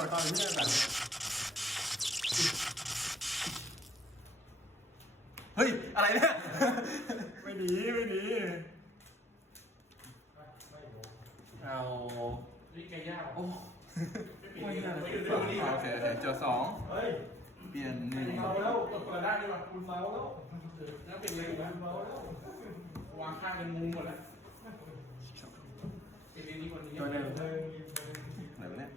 ล่อยตอนนี้แบบเฮ้ย อะไรเนี่ย ไม่ดีไม่ดีเอานี่แกยากโอ้ไม่ได้ไม่โอเคโอเคโจทย์สองเฮ้ยเปลี่ยนหนึ่งเมาแล้วกดได้ดีกว่าคุณเมาแล้วแล้วเป็นเลยคุนะณเมาแล้ววางข้างเป็นมุมหมดแล้วเป็นนี้คนนี้ตัวหนึ่งเดิน ไหนวะเนี่ย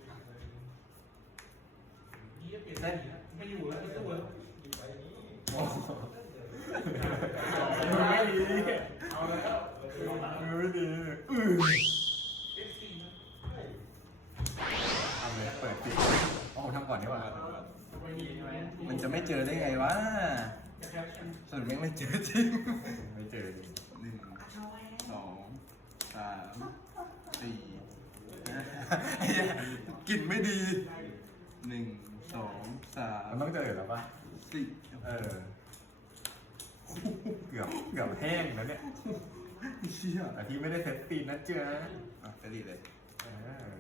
ยี่ เปลี่ยนไม่อยู่แล้วไม่สู้แล้วไปนี้โอ้โหไม่ดีเอาแล้วไม่ดีอืออทำเลยเปิดปิดโอ้ทำก่อนดีกว่าไม่มีใช่ไหมมันจะไม่เจอได้ไงวะจะแคปชั่นสรุปยังไม่เจอจริง ไม่เจอดิหนึ่งสองสามสี่ห้าไอ้เหี้ยกลิ่นไม่ดีหนึ่ง สองสามมันต้องเจออยู่แล้วป่ะสี่เออ เกือบเกือบแห้งแล้วเนี่ย เชี่ยแต่ที่ไม่ได้เซตตีนนะเจ้าอะจะดีเลยเออ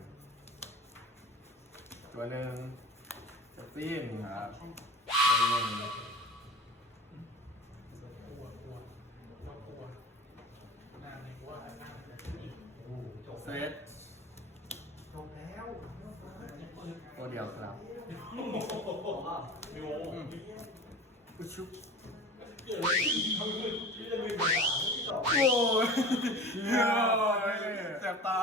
ตัวหนึ่งเซตตีนครับตัวหนึ่ง กลัวกลัวเรากลัวหน้าในกลัวหน้าจะอีก เซต จบแล้ว ตัวเดียวครับ โย อุยชุบ เกิดอะไรขึ้นเขาเลยที่จะไม่ได้ โอ้ยเหี้ยแสบตา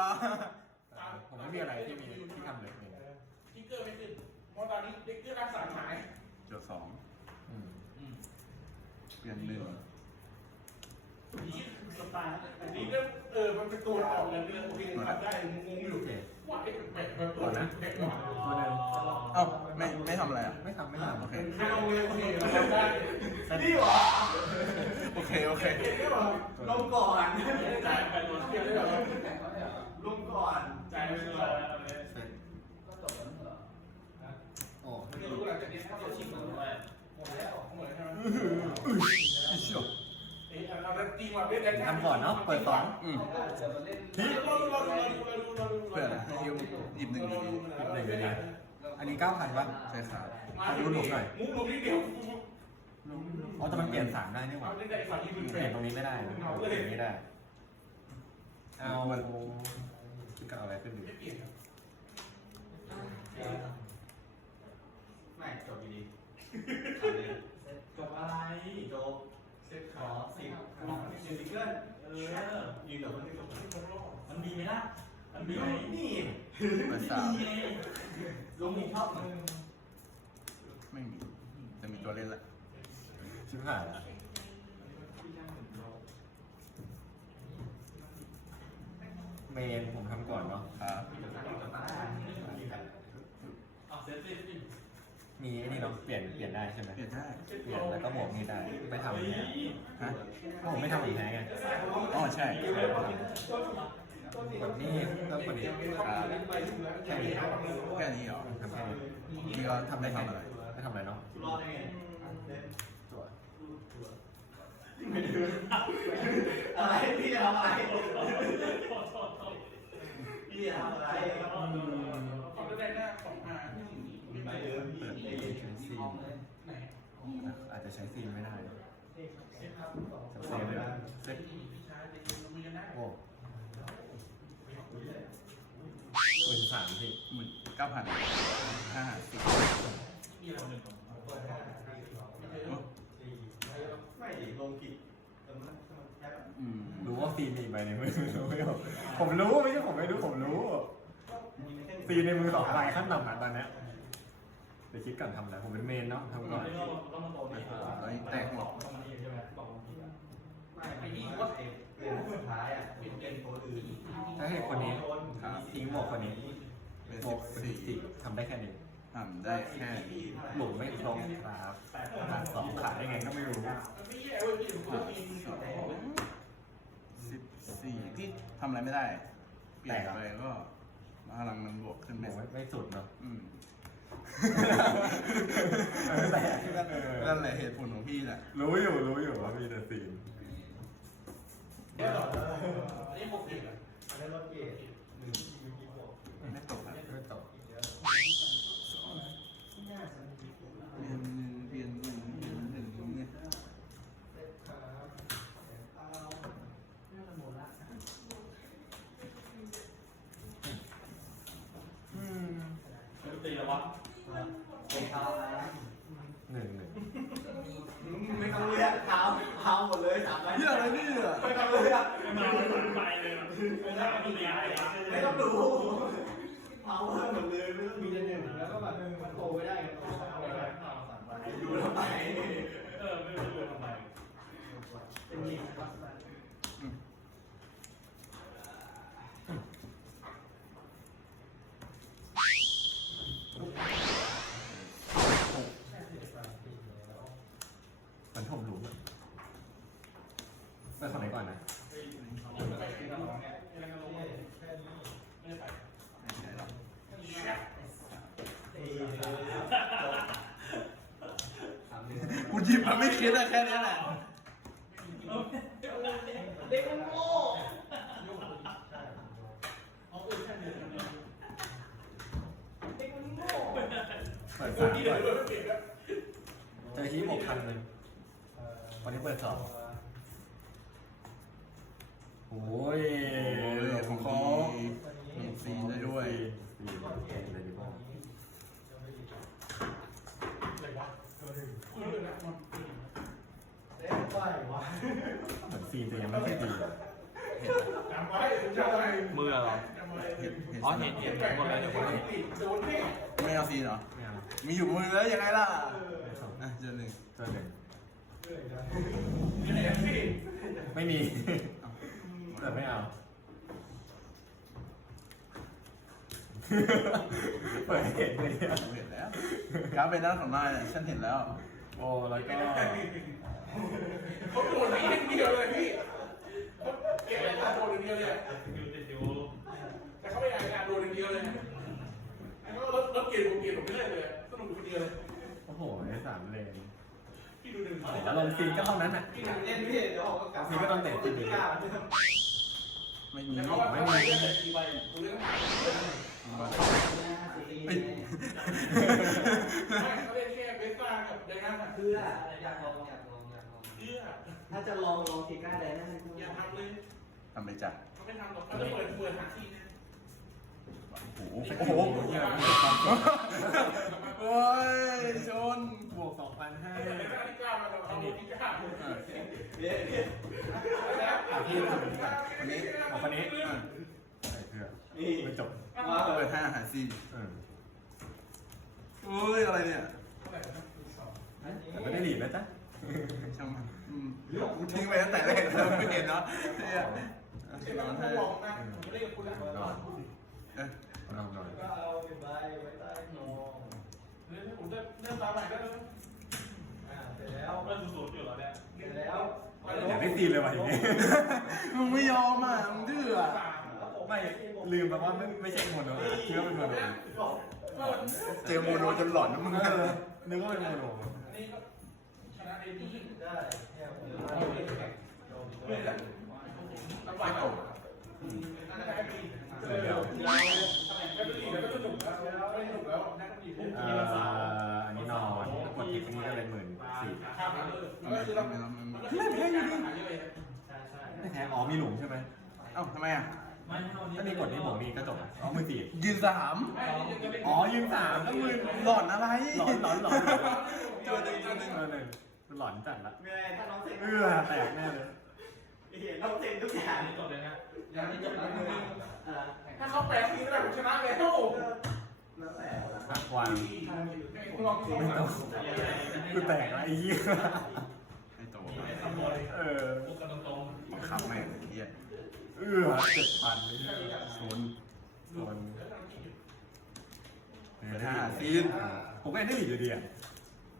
ผมไม่มีอะไรที่มีที่ทำเล็กนี่นะ ที่เกิดไม่ขึ้นเพ ราะตอนนี้เด็กที่รักษาหายโจทย์สองอืมเปลี่ยนหนึ่งนี่สตาร์อันนี้ก็เออมันเป็นตัวออกเลยโอเคทำได้งงอยู่ว่าไอ้แปลกแบบตัวนั้นแปลกหวานตัวหนึ่งเอ้าไม่ไม่ทำอะไรอะไม่ทำไม่ทำโอเคไม่เอาเลยโอเคเราทำได้นี่หรอโอเคโอเคนี่หรอลงก่อนจ่ายไปตัวเดียวได้หรอ ลงก่อน จ่ายไปตัวเลย เสร็จโอ้ ไม่รู้หลังจากนี้ถ้าเราชิมหมดแล้วหมดแล้วหมดแล้วใช่ไหม อิชว เอ้ยเอาแล้วตีมาเล่น ทำก่อนเนาะเปิดสองอืมที่เราดูเราดูเราดูเราดูเราดูเพื่ออะไรให้ยืมหยิบหนึ่งดีหนึ่งเลยนะอันนี้เก้าพันป่ะใช่ครับมุกหลุมนิดเดียวอ๋อแต่มันเปลี่ยนสามได้นี่หว่าเอาเล่นได้ฝั่งที่เปมึงลี่ยนตรงนี้ไม่ได้นะเปลี่ยนตรงนี้ได้ เอาก็เอาอะไรขึ้นดีไม่เปลี่ยนไม่จบดีจบอะไรจบเซ็ตขขาอสิบขอสิบซิงเกิลเออยืนกับมันที่จบมันดีไหมล่ะ มันดีไหมนี่เบอร์สามลงมีชอบมึงไม่มี จะมีตัวเล่นละชิบหายละเมนผมทำก่อนเนาะครับ อะเซ็ตเซ็ต มีไอ้นี่เนาะเปลี่ยนเปลี่ยนได้ใช่ไหมเปลี่ยนได้เปลี่ยนแล้วก็บวกนี่ได้ไม่ทำแพ้ฮะถ้าผมไม่ทำผมแพ้ไงอ๋อใช่กดนี่ก็กดนี้ครับแค่นี้แค่นี้เหรอทำแค่นี้นี่ก็ทำได้ทำอะไรไม่ทำอะไรเนาะรอดได้ไงตัวอะไรพี่จะทำอะไรพี่จะทำอะไร ของได้หน้าของอาที่ไม่ ไป ไป เดิ เดิ ม ม พี่ไอ้เหี้ยซีมเลย ไหน อาจจะ ใช้ซีนไม่ได้เซ็ตครับเซฟเลยเซฟพี่ชายจะยืนมือกันได้โอ้หมื่นสามพี่หมื่นเก้าพันห้าสิบมีอะไรหนึ่งไม่ลงผิดแต่มันแค่อืมรู้ว่าซีนมีอีกใบในมือรู้ไหมผมผมรู้ไม่ใช่ผมไม่รู้ผมรู้ซีนในมือสองใบขั้นต่ำอะตอนเนี้ย เดี๋ยวคิดก่อนทำอะไรผมเป็นเมนเนาะทำก่อนต้องมาโดนนี่เฮ้ยแตกหมดต้องมาเองใช่ไหมบอกพี่ไม่ไอ้นี่ว่าเเป็นสุดท้ายอะเป็นเป็นตัวอื่นถ้าให้คนนี้ทิ้งบวกคนนี้เป็นบสิวบกเป็นสี่สี่ทำได้แค่นี้ทำได้แค่หลุมไม่ครบครับขาดสองขาดได้ไงก็ไม่รู้ไม่แย่เว้ยพี่ผมก็มีสองสิบสี่ที่ทำอะไรไม่ได้ เปลี่ยนไปก็พลังมันบวกขึ้นหไม่มูไม่ไม่สุดเนาะ อืม นั่นแหละนั่นแหละเหตุผลของพี่แหละรู้อยู่รู้อยู่ว่ามีแต่ซีนอันนี้หกสิบอันนี้รถเกียร์หนึ่งกี่หกไม่ตกครับไม่ตกเยอะเรียนเรียนหนึ่งเรียนหนึ่งตรงนี้ตีแล้ววะ เท้านะหนึ่งหนึ่งไม่ต้องเลือกเท้าเท้าหมดเลยสามใบเหี้ยอะไรเนี่ยไม่ต้องเลือกมาเป็นไปเลยอะไม่ได้ไม่ได้อะไรอะไม่ต้องดูเท้าหมดเลยไม่ต้องมีแต่หนึ่งแล้วก็แบบมันโตไม่ได้กันโตไม่ได้ดูทำไมเออไม่รู้ทำไมเป็นจริงครับ มันถมหลุมอะไปคนไหนก่อนนะ กูหยิบมาไม่ คิดอะแค่นี้แหละเด็กมันโง่เปิดสามก่อนเจอที่บวกพันหนึ่งวันนี้เปิดสองโอ้ยของเขาหนึ่งซีนได้ด้วยสีเลยดีกว่าอะไรวะ คุยเลยนะมันเด็กไหววะเหมือนซีนจะยังไม่ค่อยดีอะจำไว้จำไว้มือเหรอ จำไว้เห็นเห็นอ๋อเห็นเห็นแปลกไปเดี๋ยวคนติดโดนแน่ไม่เอาซีนเหรอ ไม่เอามีอยู่มือแล้วยังไงล่ะไม่สองอะเจอหนึ่งเจอหนึ่งนี่แหละพี่ไม่มี แต่ไม่เอา เปิดให้เห็นเลยเนี่ยเห็นแล้วกราฟเป็นด้านของนายเนี่ยฉันเห็นแล้ว โอ้แล้วก็ เขาโดนนี่อย่างเดียวเลยพี่เขาเก็บไว้โดนอย่างเดียวเลยอยู่ติดอยู่แต่เขาไม่อยากงานโดนอย่างเดียวเลยแล้วก็รถเกียร์ผมเกียร์ผมไม่ได้เลยสนุกคนเดียวเลยโอ้โหไอ้สามเลนพี่ดูหนึ่งแล้วลงซีนก็เท่านั้นอะพี่เล่นพี่เดี๋ยวออกก็กลับนี่ก็ต้องเตะทีนี้ไม่มีแต่เขาว่าเขาไม่ได้ตีไปดูเรื่องไม่ปิดเขาเล่นแค่เบสซ่ากับไดนาเพื่ออยากลองอยากลองอยากลองเพื่อ ถ้าจะลองลองเกก้าได้นะอย่าทำเลยทำไปจ้ะเขาไม่ทำหรอกเขาจะเปิดเปิดหาที่นะโอ้โหโอ้โหเหี้ยมีความสุขโอ้ยชนบวกสองพันห้าเปิดหน้าที่กล้ามาเราเอาที่กล้าเดี๋ยวเดี๋ยวอาที่ทำนี้ก่อนคนนี้เอาคนนี้อะใส่เพื่อนี่ไม่จบมาเปิเปิดดห้าหาซีนเออโอ้ยอะไรเนี่ยแต่ไม่ได้หลีดนะจ๊ะช่างมันอืม กูทิ้งไปตั้งแต่แรกแล้วไม่เห็นเนาะเนี่ยเห็นนแล้วอนผให้มอกนะผมไม่ได้กับคุณนะนอนเอ้ยนอนนอนก็เอาไปใบไว้ใต้นองเรื่องผมจะเริ่มตามใหม่ได้แล้วอ่าเสร็จแล้วเพื่อนสูดอยู่แล้วเนี่ยเสร็จแล้วอยากได้ซีเลยว่ะอย่างงี้มึงไม่ยอมอะมึงดื้ออะไม่ลืมไปว่าไม่ไม่ใช่โมโนคิดว่าเป็นโมโนเจอโมโนจนหลอนนะมึงนึกว่าเป็นโมโนนนี้ก็ชนะเอดี้ได้ อนแล้วลำบากนั่นแหละดีเออเราก็ดีแล้วก็สนุกแล้วไม่สนุกแล้วนั่งดีปุ๊บเอ่ออันนี้นอนกดที่นี่ก็เป็นหมื่นสี่ข้ามมาเลยแล้วก็คือเรามันก็คือการหาเยอะเลยใช่ใช่ไม่แท้อ๋อมีหลุมใช่ไหมเอ้าทำไมอะถ้านี่กดนี่บวกนี่ก็จบอ๋อหมื่นสี่ยืนสามอ๋อยืมสามก็หมื่นหลอนอะไรหลอนหลอนหลอนเจอหนึ่งเจอหนึ่งหนึ่งหลอนจัดละเมื่อถ้าน้องเสร็จเออแตกแน่เลย เห็นน้องเสร็จทุกอย่างจบเลยนะอย่างนี้จบแล้วอ่าถ้าเขาแปลทีก็ได้ผมชนะแล้วแล้วแต่หักวางลองดูไม่ต้องกูแตกละไอ้เหี้ยไม่โตเออพูดกันตรงบังคับแม่งไอ้เหี้ยเอื้อเจ็ดพันเลยชนโดนเปิดห้าซีนผมก็ยังได้หลีดอยู่ดีอะ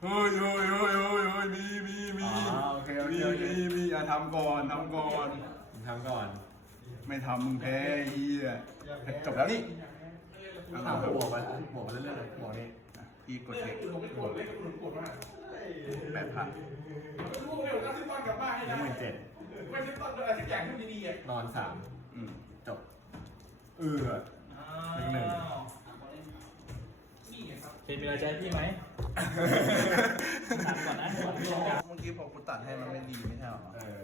เฮ้ยเฮ้ยเฮ้ยเฮ้ยเฮ้ยมีมีมีอ๋อโอเคโอเคมีโอเค มีมีอะทำก่อนทำก่อนผมทำก่อนไม่ทำมึงแพ้ไอ้เหี้ยจบแล้วนี่เอาบวกไปบวกไปเรื่อยๆเลยบวกนี่อะพี่กดเล่เทนคคุณผมไม่กดเล่นคุณผมกดมากแปดพันลูกเร็วตั้งซิปตอนกลับบ้านให้แล้วได้หมื่นเจ็ดไม่ซิปตอนอะไรสักอย่างที่ดีๆอะนอนสามอืมจบ เอื้อหนึ่งหนึ่งนี่ไงครับเคมีอะไรใจพี่ไหม ถามก่อนนะก่อนที่จะเมื่อกี้พอกูตัดให้มันไม่ดีไม่ใช่หรอเออ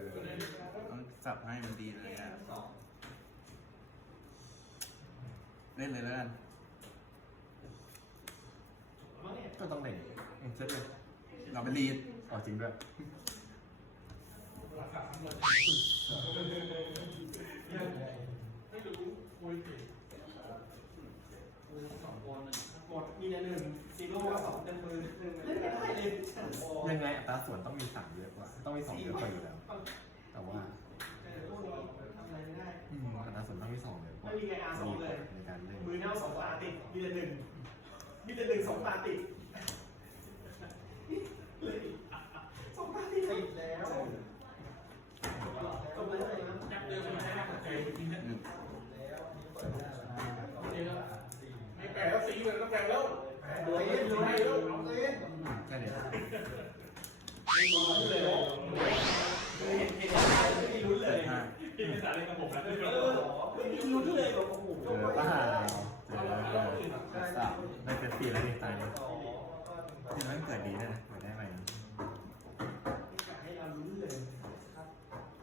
ต้องสับให้มันดีเลยอะเล่นเลยแล้วกันเช็ดเลยเราไปรีดอ๋อจริงด้วยรักษาทั้งหมดไม่รู้คุยผิดสองคนหมดมีแต่หนึ่งซีโร่กับสองเต็มมือหนึ่งเล่นไม่ได้เลย ยังไงอัตราส่วนต้องมีสามเยอะกว่า ต้องมีสองเยอะกว่าอยู่แล้ว แต่ว่าพวกนี้ทำอะไรไม่ได้อืมอัตราส่วนต้องมีสองเยอะกว่าไม่มีใครอาสองเลย ในการเล่นมือเน่าสองตาติดมีแต่หนึ่งมีแต่หนึ่งสองตาติดสองตาติดติดแล้วตรงนั้นเลยนะ จับเดิมมันใช้หัวใจจริงๆนะ หนึ่ง ไม่แปลแล้วสีเหมือนก็แปลแล้ว โดยโดยโดยเอาเลย แค่นี้ ไม่มีลุ้นเลยคือเห็นเห็นอะไรไม่มีลุ้นเลย ห้า พี่ภาษาเล่นกับผมนะ เออไม่มีลุ้นเลยแบบโอ้โห เจอป้าเจอ สาม ได้เซตสี่แล้วดิตายเลยนี่มันเกิดดีด้วยนะเกิดได้ไหม ให้เราลุ้นเลยครับ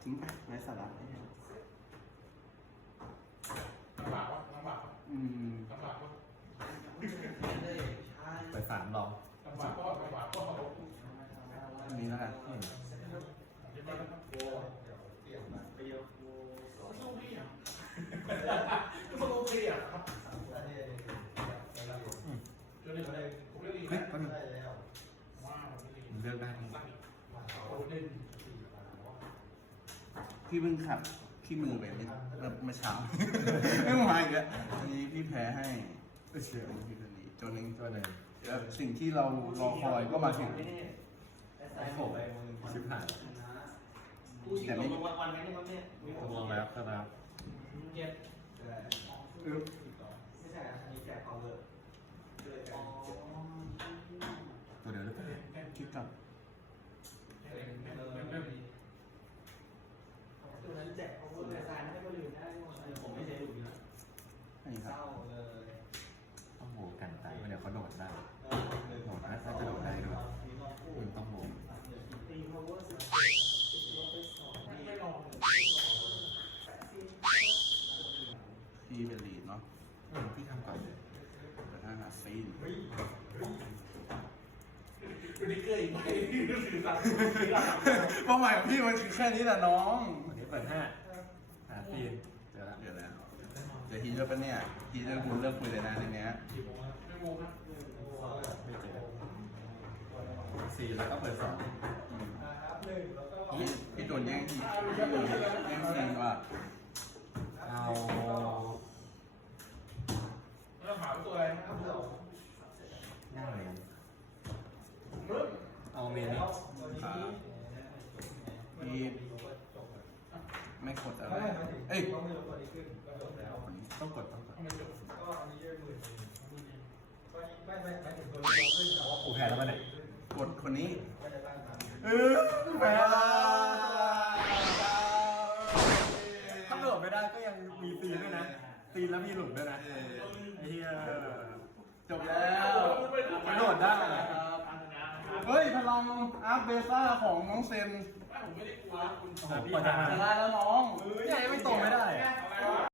ทิ้งไปไร้สาระลำบากวะลำบากวะอืมลำบากวะ เปิดสามลอง ลำบากก็ลำบากก็ อันนี้แล้วกัน อืม เดี๋ยวมันโอ้ก็สู้พี่อะก็สู้พี่อะครับเดี๋ยวหนึ่งเลยผมเลือกดี เฮ้ย นะ แป๊บนึง ว้าวไม่ดี ผมเลือกได้นี่ สั้นอีกโอ้หนึ่ง พี่เพิ่งขับขี้มือไปเมื่อเมื่อเช้าไม่มาอีกแล้วอันนี้พี่แพ้ให้เออเชื่ออันนี้พี่คนนี้จนหนึ่งตัวหนึ่งแล้วสิ่งที่เรารอคอยก็มาถึงใส่หมวกไปมือชิบหายกูชิงลงวันวันไหมเนี่ยมั้งเนี่ยตกลงแล้วครับเจ็บไม่ใช่อันนี้แจก power เลยแจก ตัวเดียวหรือเปล่า คิดกับ ตัวนั้นแจก power แต่สายไม่ได้คนอื่นได้ผมไม่ใช่ดูนะ อันนี้ค เศ รับ ร้าเลย ต้องโหวกันตายเพราะเดี๋ยวเขาโดดได้ โดดน่าจะโดดได้ด้วยคุณต้องโหว ตี power สิบลบไปสอง ไม่ลอง พี่เป็นลีดเนาะอืมพี่ทำก่อนเลยแต่ถ้าหาซีนเป็นดิเกอร์อีกไหมสื่อสารเป้าหมายของพี่มันคือแค่นี้แหละน้องวันนี้เปิดห้าหาซีนเจอแล้วเดี๋ยวแล้วเดี๋ยวฮีจะเป็นเนี่ยฮีจะคุณเลิกคุยเลยนะในเนี้ยไม่โมครับไม่เจอสี่แล้วก็เปิดสองอืมครับหนึ่งแล้วก็พี่พี่โดนแย่งทีพี่โดนแย่งซีนว่ะเอาแล้วถาม ตัวอะไรครับหน้าเลยเริ่มเอาเมนนี่อ่าพี่ไม่กดอะไร เอ้ยต้องมีรถตัวนี้ขึ้นแล้วแล้วต้องกดต้องกดก็อันนี้ด้วยมือไม่ไม่ไม่ถึงตัวขึ้นแต่ว่ากูแพ้แล้วมันเนี่ยกดคนนี้ข้ามเออแพ้ถ้าโดดไม่ได้ก็ยังมีซีนด้วยนะ ซีนแล้วมีหลุมด้วยนะไอ้เหี้ยจบแล้วกระโดดได้นะเฮ้ยพลังอาร์คเบซ่าของน้องเซนผมไม่ได้กลัวคุณ โอ้โหเปิดมา จะได้แล้วน้องเนี่ยยังไม่ตรงไม่ได้อะเอาไป